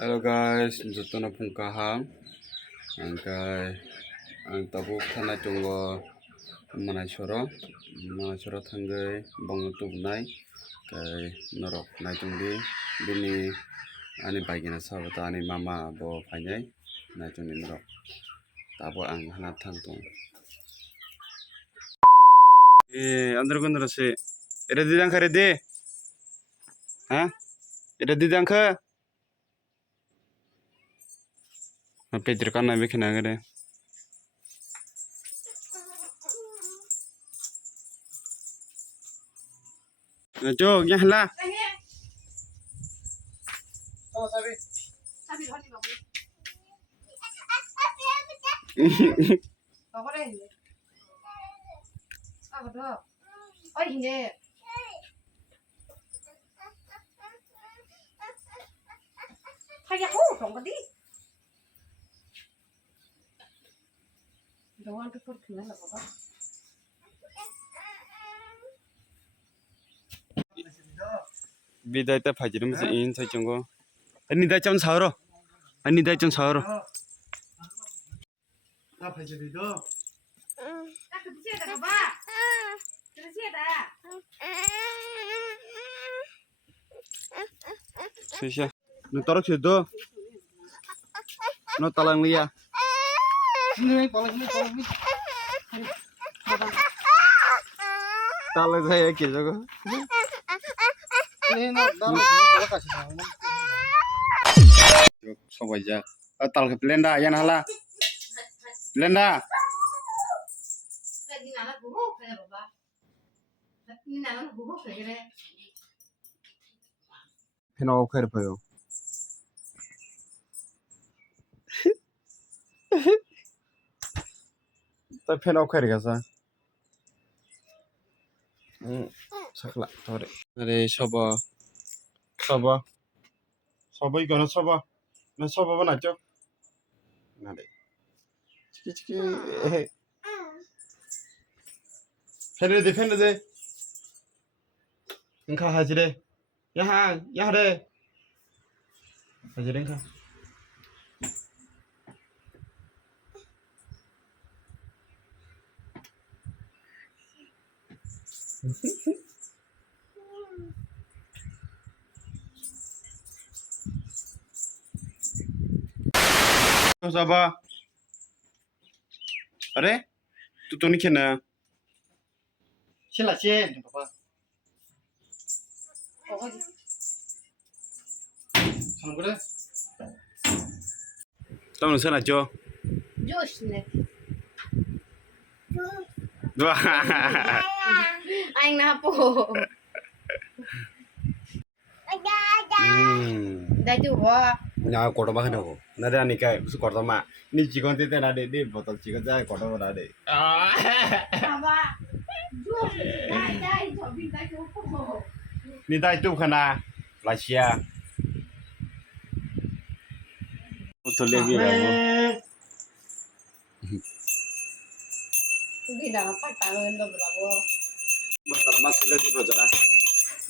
Hello guys, joto na pong kaham. Ang tabuk thana chungo manai soro thangai bangno tubnai kai norok naitungdi bini ani baigina sabata ani mama bo phainai naitungni norok tabo ang hana thangtung andro se ready dang khare de ha ready dang kha Peter kan nabi khina gare Jo yang hala Don't want to put clean up, Papa. Bidai ta phajirum se in sai chungo ani dai chon sauro ani dai chon sauro na phajiri do Aku bisa dah, Papa. Bisa dah. sisha no torok se do no talang liya ni paling ni talang saya ke jago ni na da ko ka sa সবাই যা তালকে প্লেনডা ইয়ান হালা প্লেনডা Tadi nana bubuk saya, Papa. Ini nana bubuk saya deh. ফেন of করে পয়ো তা ফেন of করে গেছে sakla tore are সবাই কোন সবা না সবা বানাচ্ছো না রে চিকি চিকি ফেলে দে ইনখা হাজিরে ইহা রে হাজিরে ইনখা Saba अरे तू नहीं खेलना sila chen papa san gure तुम से ना जो Josh nih. Aing napo. Dah tu wah. nhà cổ đó đâu nó ra này cái sự cổ đó mà ni chỉ còn thế nào để botol chỉ có ra cổ đó vào đây Papa. Josh. Dai, chobi dai chopo. ni đây tu khana là chia botol lebih lah Hindi na pagtalo ndo bravo. botol masuk lagi botol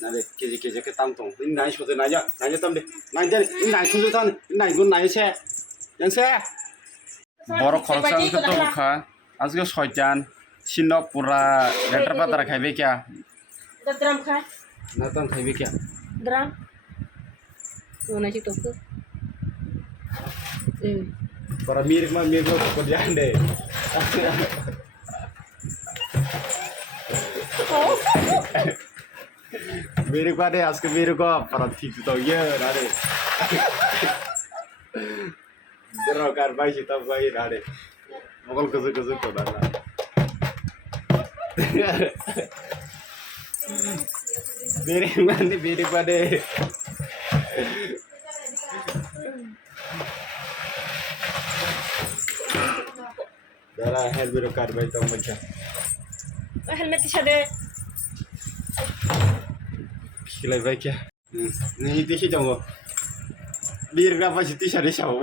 nade keji ke tamtong ini nai sudah nanya tam deh nanya ini nai sudah tam ini nai gun nai se yang se borok khoroksa ke to kha আজকে শয়তান সিনক পুরা letter পাতা খাইবে কিয়া Ada drum kah? না তো খাইবে কিয়া Drum. Mana sih tuh? para mirip ko diyan deh mirip ko deh aske mirip ko para ঠিক তো ইয়ে আরে জেরা কার ভাই সেটা ভাই আরে মগল গজে তো না mirip ko deh Dara helmet kar bai tong macam. Helmet siya Kilai bai kya. Ni ti si tong. Bir berapa sih ti sare sao.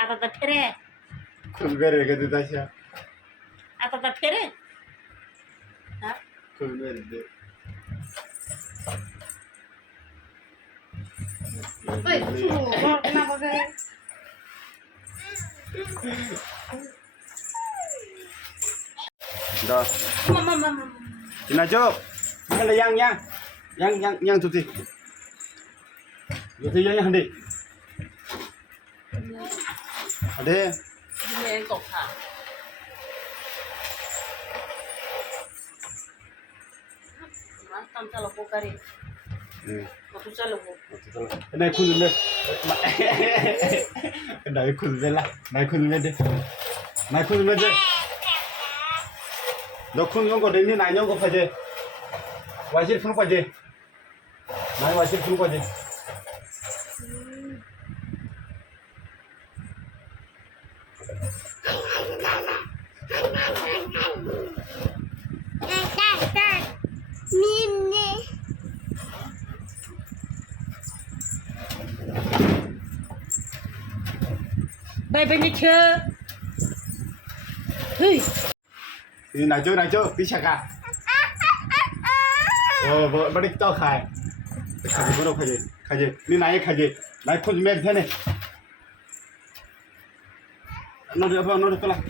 Ata ta phere. Khul bere ke dita sha. Ata ta phere. Ha? Khul bere de. ơi chú nào về Rồi. mama Thì nào chưa? Cái là yang tụi thì. Rồi thì yang đi. Đây. Nghe cục hả? Mà tâm cho lộc cari. Ừ. Mà tu cho lộc. Cái này khuôn lên. Cái này khuôn lên là. Này khuôn lên đi. Này khuôn lên đi. Nó khuôn không có đến như này nhau có phải gì? Vài chiếc không phải gì? Này vài chiếc không phải gì? Bay bên đi chưa? Hey. Thì này chưa, tí chạc à? Vợ bắt đi tao khai gì, đâu khai gì, đi này khai gì, này khuôn mệt thế này, nó được không, nó được không?